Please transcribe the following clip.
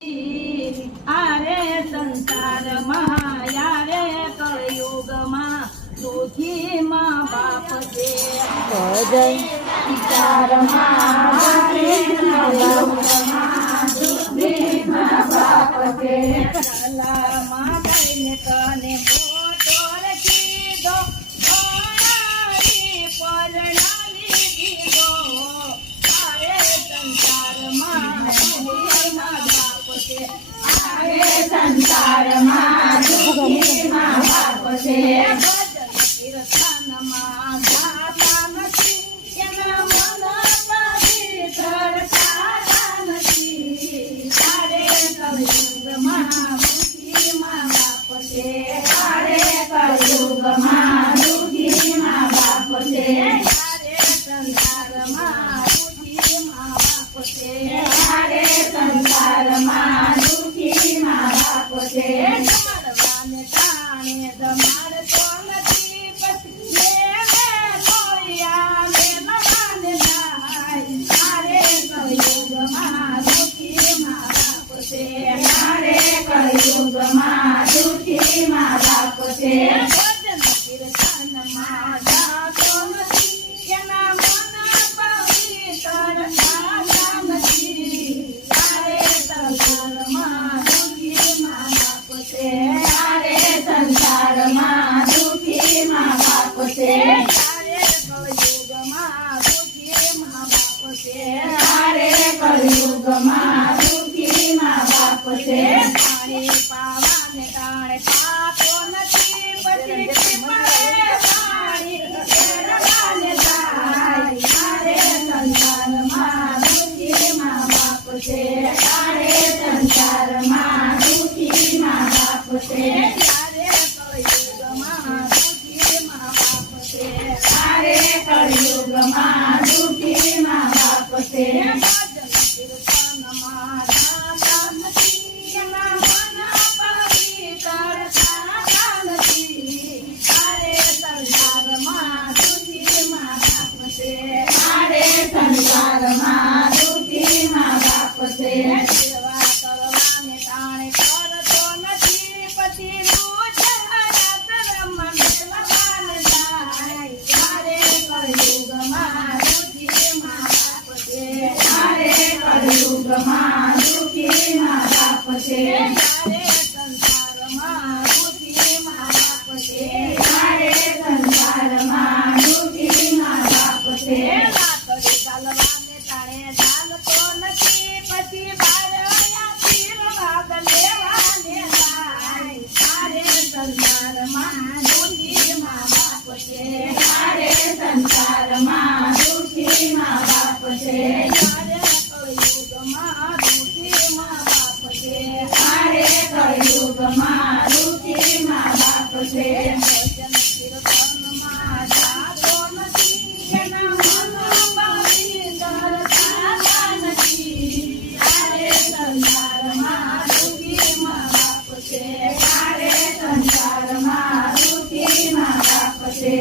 आरे संसार यारे कलयुगમાં दुखी माँ बाप से संसार माँ दुखी माँ बाप से भजन कीर्तन माँ गाता નથી એના મન પવિત્ર થતા નથી તારે કલયુગમાં દુખી માં બાપ છે તારે કલયુગમાં દુખી માં બાપ છે તારે સંસારમાં દુખી માં બાપ છે તારે સંસારમાં દુખી માં બાપ છે મારવાને તાણે દમાર તો નથી પછી કોઈ આવે નવાને જાય તારે કલયુગમાં દુખી માં બાપ છે તારે કલયુગમાં દુખી માં બાપ છે ભજન કીર્તનમાં ગાતો નથી એના મન પવિત્ર થતા નથી તારે સંસારમાં દુખી માં બાપ છે તારે સંસારમાં દુખી માં બાપ છે તારે કલયુગમાં દુખી માં બાપ છે તારે કલયુગમાં દુખી માં બાપ છે પાણી પાવાને તાણે પાતો નથી પછી પાણી ફેરવાને જાય તારે સંસારમાં દુખી માં બાપ છે તારે સંસારમાં દુખી માં બાપ છે તારે કલયુગમાં દુખી માં બાપ છે તારે કલયુગમાં દુખી માં બાપ છે ભજન કીર્તનમાં ગાતા નથી એના મન પવિત્ર થતા નથી તારે સંસારમાં દુખી માં બાપ છે તારે સંસારમાં દુખી માં બાપ છે સેવા કરવાને તાણે કરતો નથી પછી ગુજરાત રમણ મેલવાને જાય તારે કલયુગમાં દુખી માં બાપ છે તારે કલયુગમાં દુખી માં બાપ છે તારે સંસારમાં દુખી માં બાપ છે તારે સંસારમાં દુખી માં બાપ છે લાકડી ચાલવાને તાણે ચાલતો નથી પછી બારયા તીર ભાગ લેવાને જાય તારે સંસારમાં દુખી માં બાપ છે તારે સંસારમાં દુખી માં બાપ છે તારે કલયુગમાં દુખી માં બાપ છે તારે કલયુગમાં દુખી માં બાપ છે ભજન કીર્તનમાં જાતો નથી એના મન પવિત્ર થતા નથી તારે સંસારમાં દુખી માં બાપ છે તારે સંસારમાં દુખી માં બાપ છે